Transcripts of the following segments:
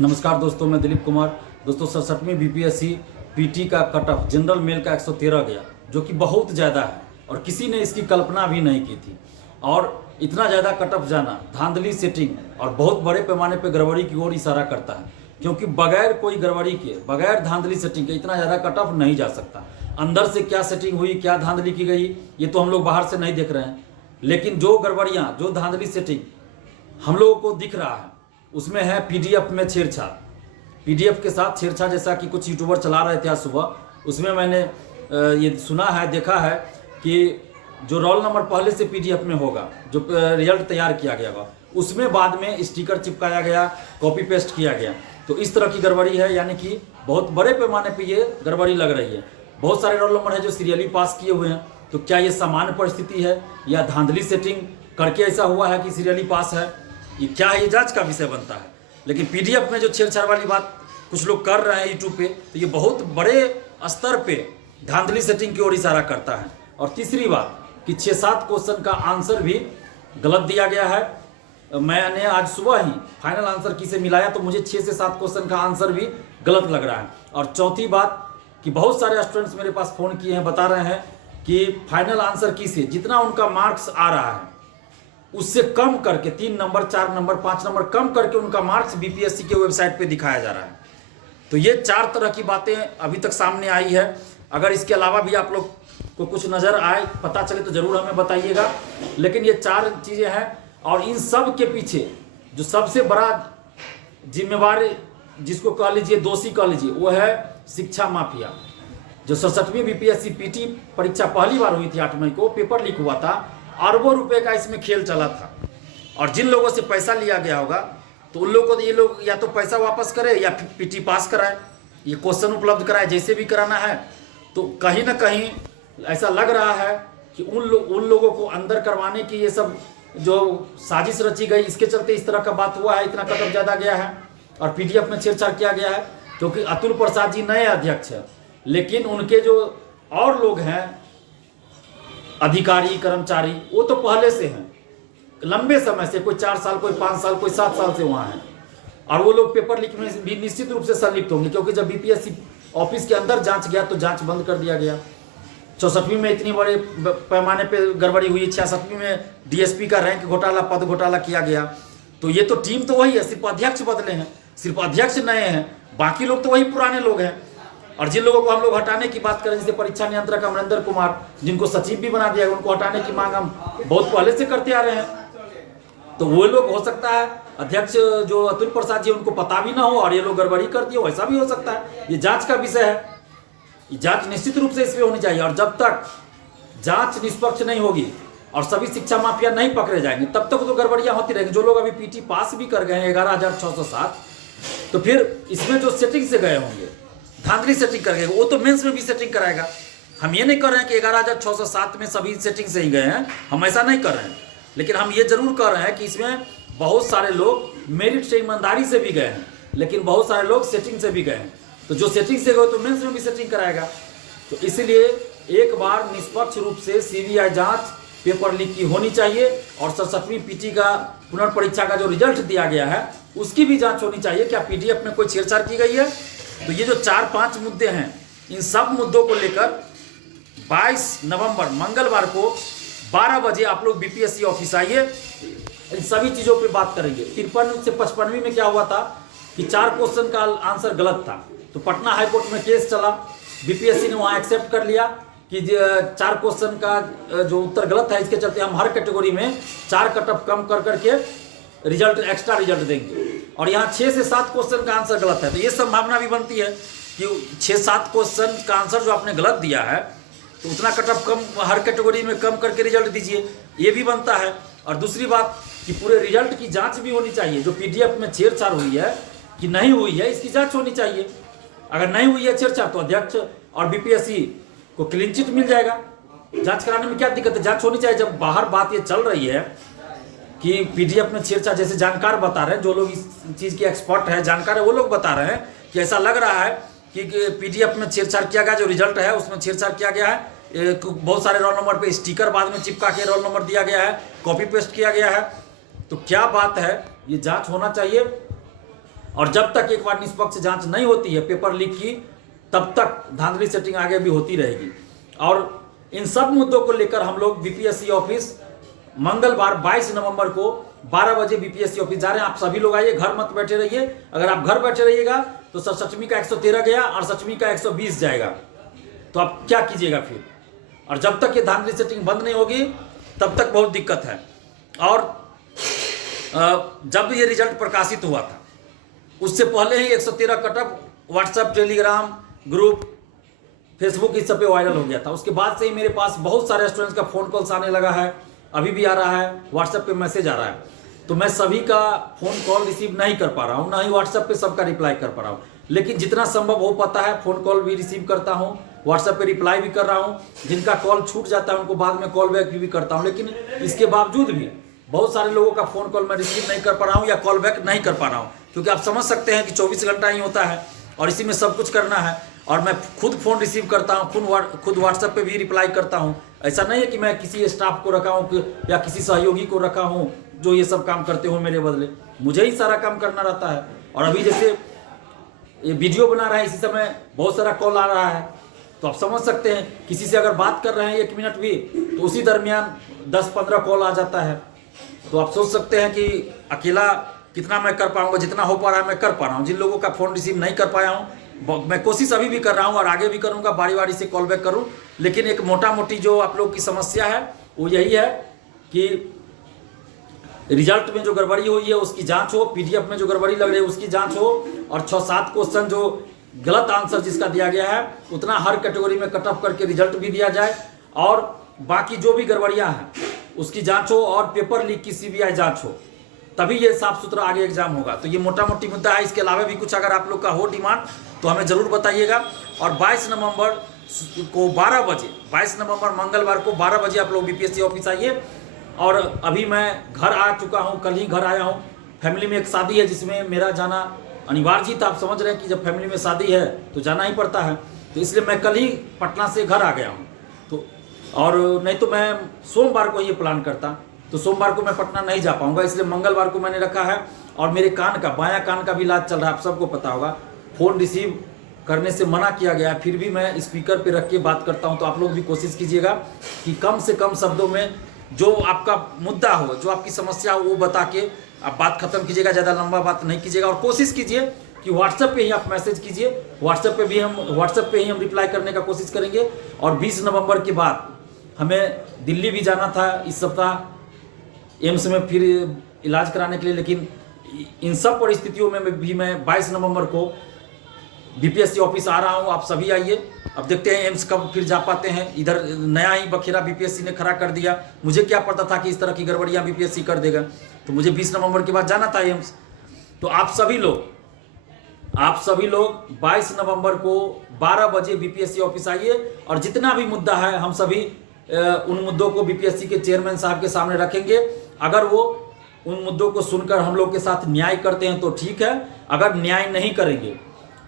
नमस्कार दोस्तों, मैं दिलीप कुमार। दोस्तों 67वीं बीपीएससी पीटी का कट ऑफ जनरल मेल का 113 गया, जो कि बहुत ज़्यादा है और किसी ने इसकी कल्पना भी नहीं की थी। और इतना ज़्यादा कट ऑफ जाना धांधली सेटिंग और बहुत बड़े पैमाने पर गड़बड़ी की ओर इशारा करता है, क्योंकि बगैर कोई गड़बड़ी के, बगैर धांधली सेटिंग के इतना ज़्यादा कट ऑफ नहीं जा सकता। अंदर से क्या सेटिंग हुई, क्या धांधली की गई, ये तो हम लोग बाहर से नहीं देख रहे हैं, लेकिन जो गड़बड़ियाँ, जो धांधली सेटिंग हम लोगों को दिख रहा है उसमें है पीडीएफ में छेड़छाड़। पीडीएफ के साथ छेड़छाड़, जैसा कि कुछ यूट्यूबर चला रहे थे आज सुबह, उसमें मैंने ये सुना है, देखा है कि जो रोल नंबर पहले से पीडीएफ में होगा, जो रिजल्ट तैयार किया गया होगा, उसमें बाद में स्टिकर चिपकाया गया, कॉपी पेस्ट किया गया। तो इस तरह की गड़बड़ी है, यानी कि बहुत बड़े पैमाने पर ये गड़बड़ी लग रही है। बहुत सारे रोल नंबर है जो सीरियली पास किए हुए हैं। तो क्या ये सामान्य परिस्थिति है या धांधली सेटिंग करके ऐसा हुआ है कि सीरियली पास है, ये क्या है, ये जांच का विषय बनता है। लेकिन पीडीएफ में जो छेड़छाड़ वाली बात कुछ लोग कर रहे हैं यूट्यूब पे, तो ये बहुत बड़े स्तर पे धांधली सेटिंग की ओर इशारा करता है। और तीसरी बात कि 6-7 क्वेश्चन का आंसर भी गलत दिया गया है। मैंने आज सुबह ही फाइनल आंसर की से मिलाया तो मुझे 6 से 7 क्वेश्चन का आंसर भी गलत लग रहा है। और चौथी बात कि बहुत सारे स्टूडेंट्स मेरे पास फ़ोन किए हैं, बता रहे हैं कि फाइनल आंसर की से जितना उनका मार्क्स आ रहा है उससे कम करके 3 नंबर, 4 नंबर, 5 नंबर कम करके उनका मार्क्स बीपीएससी के वेबसाइट पे दिखाया जा रहा है। तो ये 4 तरह की बातें अभी तक सामने आई है। अगर इसके अलावा भी आप लोग को कुछ नज़र आए, पता चले, तो ज़रूर हमें बताइएगा। लेकिन ये 4 चीज़ें हैं और इन सब के पीछे जो सबसे बड़ा जिम्मेवार, जिसको कह लीजिए दोषी कह लीजिए, वो है शिक्षा माफिया। जो 67वीं बीपीएससी पीटी परीक्षा पहली बार हुई थी 8 मई को, पेपर लीक हुआ था, अरबों रुपए का इसमें खेल चला था। और जिन लोगों से पैसा लिया गया होगा तो उन लोगों को ये लोग या तो पैसा वापस करे या फिर पीटी पास कराए, ये क्वेश्चन उपलब्ध कराए, जैसे भी कराना है। तो कहीं ना कहीं ऐसा लग रहा है कि उन लोगों को अंदर करवाने की ये सब जो साजिश रची गई, इसके चलते इस तरह का बात हुआ है, इतना कदम ज़्यादा गया है और पीडीएफ में छेड़छाड़ किया गया है। क्योंकि अतुल प्रसाद जी नए अध्यक्ष हैं, लेकिन उनके जो और लोग हैं अधिकारी, कर्मचारी, वो तो पहले से हैं, लंबे समय से, कोई 4 साल, कोई 5 साल, कोई 7 साल से वहाँ हैं। और वो लोग पेपर लीक में भी निश्चित रूप से संलिप्त होंगे, क्योंकि जब बीपीएससी ऑफिस के अंदर जांच गया तो जांच बंद कर दिया गया। 64वीं में इतनी बड़े पैमाने पे गड़बड़ी हुई, 66वीं में डीएसपी का रैंक घोटाला, पद घोटाला किया गया। तो ये तो टीम तो वही है, सिर्फ अध्यक्ष बदले हैं, सिर्फ अध्यक्ष नए हैं, बाकी लोग तो वही पुराने लोग हैं। और जिन लोगों को हम लोग हटाने की बात करें, जैसे परीक्षा नियंत्रक अमरिंदर कुमार, जिनको सचिव भी बना दिया, उनको हटाने की मांग हम बहुत पहले से करते आ रहे हैं। तो वो लोग, हो सकता है अध्यक्ष जो अतुल प्रसाद जी, उनको पता भी ना हो और ये लोग गड़बड़ी कर दिए, वैसा भी हो सकता है। ये जांच का विषय है, ये जांच निश्चित रूप से इसमें होनी चाहिए। और जब तक जांच निष्पक्ष नहीं होगी और सभी शिक्षा माफिया नहीं पकड़े जाएंगे, तब तक तो गड़बड़ियां होती रहेंगी। जो लोग अभी पीटी पास भी कर गए हैं 11,607, तो फिर इसमें जो सेटिंग से गए होंगे, धांधली सेटिंग कर गए, वो तो मेंस में भी सेटिंग कराएगा। हम ये नहीं कर रहे हैं कि 11,607 में सभी सेटिंग से ही गए हैं, हम ऐसा नहीं कर रहे हैं। लेकिन हम ये जरूर कर रहे हैं कि इसमें बहुत सारे लोग मेरिट से, ईमानदारी से भी गए हैं, लेकिन बहुत सारे लोग सेटिंग से भी गए हैं। तो जो सेटिंग से गए तो मेंस में भी सेटिंग कराएगा। तो इसलिए एक बार निष्पक्ष रूप से सीबीआई जांच पेपर लीक की होनी चाहिए और 67वीं पीटी का पुनर्परीक्षा का जो रिजल्ट दिया गया है उसकी भी जांच होनी चाहिए। क्या पीडीएफ में कोई छेड़छाड़ की गई है? तो ये जो 4-5 मुद्दे हैं, इन सब मुद्दों को लेकर 22 नवंबर मंगलवार को 12 बजे आप लोग बीपीएससी ऑफिस आइए, इन सभी चीज़ों पे बात करेंगे। 53 से 55वीं में क्या हुआ था कि 4 क्वेश्चन का आंसर गलत था, तो पटना हाईकोर्ट में केस चला, बीपीएससी ने वहाँ एक्सेप्ट कर लिया कि 4 क्वेश्चन का जो उत्तर गलत है, इसके चलते हम हर कैटेगरी में 4 कट ऑफ कम कर करके रिजल्ट, एक्स्ट्रा रिजल्ट देंगे। और यहाँ 6 से 7 क्वेश्चन का आंसर गलत है, तो ये संभावना भी बनती है कि 6-7 क्वेश्चन का आंसर जो आपने गलत दिया है, तो उतना कट ऑफ कम हर कैटेगरी में कम करके रिजल्ट दीजिए, ये भी बनता है। और दूसरी बात कि पूरे रिजल्ट की जांच भी होनी चाहिए। जो पीडीएफ में छेड़छाड़ हुई है कि नहीं हुई है, इसकी जांच होनी चाहिए। अगर नहीं हुई है छेड़छाड़ तो अध्यक्ष और बीपीएससी को क्लीन चिट मिल जाएगा। जांच कराने में क्या दिक्कत है? जांच होनी चाहिए। जब बाहर बात ये चल रही है कि पीडीएफ में छेड़छाड़, जैसे जानकार बता रहे हैं, जो लोग इस चीज़ के एक्सपर्ट हैं, जानकार है, वो लोग बता रहे हैं कि ऐसा लग रहा है कि पीडीएफ में छेड़छाड़ किया गया, जो रिजल्ट है उसमें छेड़छाड़ किया गया है। बहुत सारे रोल नंबर पे स्टिकर बाद में चिपका के रोल नंबर दिया गया है, कॉपी पेस्ट किया गया है। तो क्या बात है, ये जांच होना चाहिए। और जब तक एक बार निष्पक्ष जांच नहीं होती है पेपर लीक की, तब तक धांधली सेटिंग आगे भी होती रहेगी। और इन सब मुद्दों को लेकर हम लोग बीपीएससी ऑफिस मंगलवार 22 नवंबर को 12 बजे बीपीएससी ऑफिस जा रहे हैं। आप सभी लोग आइए, घर मत बैठे रहिए। अगर आप घर बैठे रहिएगा तो 67वीं का 113 गया और 67वीं का 120 जाएगा, तो आप क्या कीजिएगा फिर। और जब तक ये धांधली सेटिंग बंद नहीं होगी तब तक बहुत दिक्कत है। और जब ये रिजल्ट प्रकाशित हुआ था उससे पहले ही 113 कटअप व्हाट्सएप, टेलीग्राम ग्रुप, फेसबुक इस सब पे वायरल हो गया था। उसके बाद से ही मेरे पास बहुत सारे स्टूडेंट्स का फ़ोन कॉल्स आने लगा है, अभी भी आ रहा है, व्हाट्सएप पे मैसेज आ रहा है। तो मैं सभी का फ़ोन कॉल रिसीव नहीं कर पा रहा हूँ, ना ही व्हाट्सएप पे सबका रिप्लाई कर पा रहा हूँ, लेकिन जितना संभव हो पाता है फ़ोन कॉल भी रिसीव करता हूँ, व्हाट्सएप पे रिप्लाई भी कर रहा हूँ। जिनका कॉल छूट जाता है उनको बाद में कॉल बैक भी करता हूँ। लेकिन इसके बावजूद भी बहुत सारे लोगों का फ़ोन कॉल मैं रिसीव नहीं कर पा रहा हूँ या कॉल बैक नहीं कर पा रहा हूँ, क्योंकि आप समझ सकते हैं कि 24 घंटा ही होता है और इसी में सब कुछ करना है। और मैं खुद फ़ोन रिसीव करता हूँ, खुद व्हाट्सएप पे भी रिप्लाई करता हूँ। ऐसा नहीं है कि मैं किसी स्टाफ को रखा हूँ या किसी सहयोगी को रखा हूँ जो ये सब काम करते हो मेरे बदले, मुझे ही सारा काम करना रहता है। और अभी जैसे ये वीडियो बना रहा है, इसी समय बहुत सारा कॉल आ रहा है, तो आप समझ सकते हैं किसी से अगर बात कर रहे हैं 1 मिनट भी तो उसी दरमियान 10-15 कॉल आ जाता है। तो आप सोच सकते हैं कि अकेला कितना मैं कर पाऊंगा। जितना हो पा रहा है मैं कर पा रहा हूँ। जिन लोगों का फ़ोन रिसीव नहीं कर पाया हूँ मैं कोशिश अभी भी कर रहा हूँ और आगे भी करूँगा, बारी बारी से कॉल बैक करूँ। लेकिन एक मोटा मोटी जो आप लोगों की समस्या है वो यही है कि रिजल्ट में जो गड़बड़ी हुई है उसकी जांच हो, पीडीएफ में जो गड़बड़ी लग रही है उसकी जांच हो, और 6-7 क्वेश्चन जो गलत आंसर जिसका दिया गया है उतना हर कैटेगरी में कट ऑफ करके रिजल्ट भी दिया जाए, और बाकी जो भी गड़बड़ियाँ हैं उसकी जांच हो, और पेपर लीक की सीबीआई जांच हो, तभी ये साफ सुथरा आगे एग्जाम होगा। तो ये मोटा मोटी मुद्दा है। इसके अलावा भी कुछ अगर आप लोग का हो डिमांड तो हमें ज़रूर बताइएगा। और 22 नवंबर को 12 बजे, 22 नवंबर मंगलवार को 12 बजे आप लोग बीपीएससी ऑफिस आइए। और अभी मैं घर आ चुका हूँ, कल ही घर आया हूँ। फैमिली में एक शादी है जिसमें मेरा जाना अनिवार्य था। आप समझ रहे हैं कि जब फैमिली में शादी है तो जाना ही पड़ता है, तो इसलिए मैं कल ही पटना से घर आ गया हूँ। तो और नहीं तो मैं सोमवार को ये प्लान करता, तो सोमवार को मैं पटना नहीं जा पाऊंगा, इसलिए मंगलवार को मैंने रखा है। और मेरे कान का, बायां कान का भी इलाज चल रहा है, आप सबको पता होगा। फ़ोन रिसीव करने से मना किया गया है, फिर भी मैं स्पीकर पे रख के बात करता हूं। तो आप लोग भी कोशिश कीजिएगा कि कम से कम शब्दों में जो आपका मुद्दा हो, जो आपकी समस्या हो, वो बता के आप बात खत्म कीजिएगा। ज़्यादा लंबा बात नहीं कीजिएगा। और कोशिश कीजिए कि व्हाट्सएप पे ही आप मैसेज कीजिए, व्हाट्सएप पे ही हम रिप्लाई करने का कोशिश करेंगे। और 20 नवंबर के बाद हमें दिल्ली भी जाना था इस सप्ताह एम्स में फिर इलाज कराने के लिए, लेकिन इन सब परिस्थितियों में भी मैं 22 नवंबर को बीपीएससी ऑफिस आ रहा हूं। आप सभी आइए। अब देखते हैं एम्स कब फिर जा पाते हैं। इधर नया ही बखेरा बीपीएससी ने खड़ा कर दिया, मुझे क्या पता था कि इस तरह की गड़बड़ियां बीपीएससी कर देगा। तो मुझे 20 नवंबर के बाद जाना था एम्स। तो आप सभी लोग 22 नवंबर को 12 बजे बीपीएससी ऑफिस आइए। और जितना भी मुद्दा है हम सभी उन मुद्दों को बीपीएससी के चेयरमैन साहब के सामने रखेंगे। अगर वो उन मुद्दों को सुनकर हम लोग के साथ न्याय करते हैं तो ठीक है, अगर न्याय नहीं करेंगे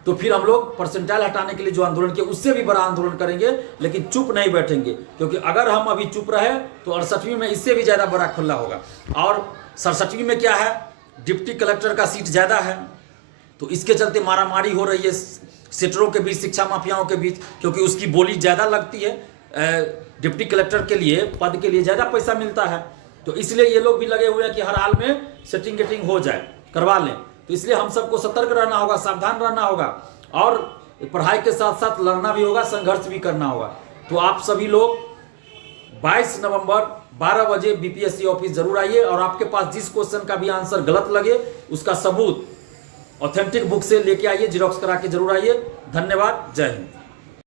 तो फिर हम लोग परसेंटाइल हटाने के लिए जो आंदोलन किया उससे भी बड़ा आंदोलन करेंगे। लेकिन चुप नहीं बैठेंगे, क्योंकि अगर हम अभी चुप रहे तो 68वीं में इससे भी ज़्यादा बड़ा खुला होगा। और 67वीं में क्या है, डिप्टी कलेक्टर का सीट ज़्यादा है, तो इसके चलते मारामारी हो रही है सेटरों के बीच, शिक्षा माफियाओं के बीच, क्योंकि उसकी बोली ज़्यादा लगती है। डिप्टी कलेक्टर के लिए, पद के लिए ज़्यादा पैसा मिलता है, तो इसलिए ये लोग भी लगे हुए हैं कि हर हाल में सेटिंग गेटिंग हो जाए, करवा लें। तो इसलिए हम सबको सतर्क रहना होगा, सावधान रहना होगा, और पढ़ाई के साथ साथ लड़ना भी होगा, संघर्ष भी करना होगा। तो आप सभी लोग 22 नवंबर 12 बजे बीपीएससी ऑफिस जरूर आइए। और आपके पास जिस क्वेश्चन का भी आंसर गलत लगे उसका सबूत ऑथेंटिक बुक से लेके आइए, जिरोक्स करा के जरूर आइए। धन्यवाद, जय हिंद।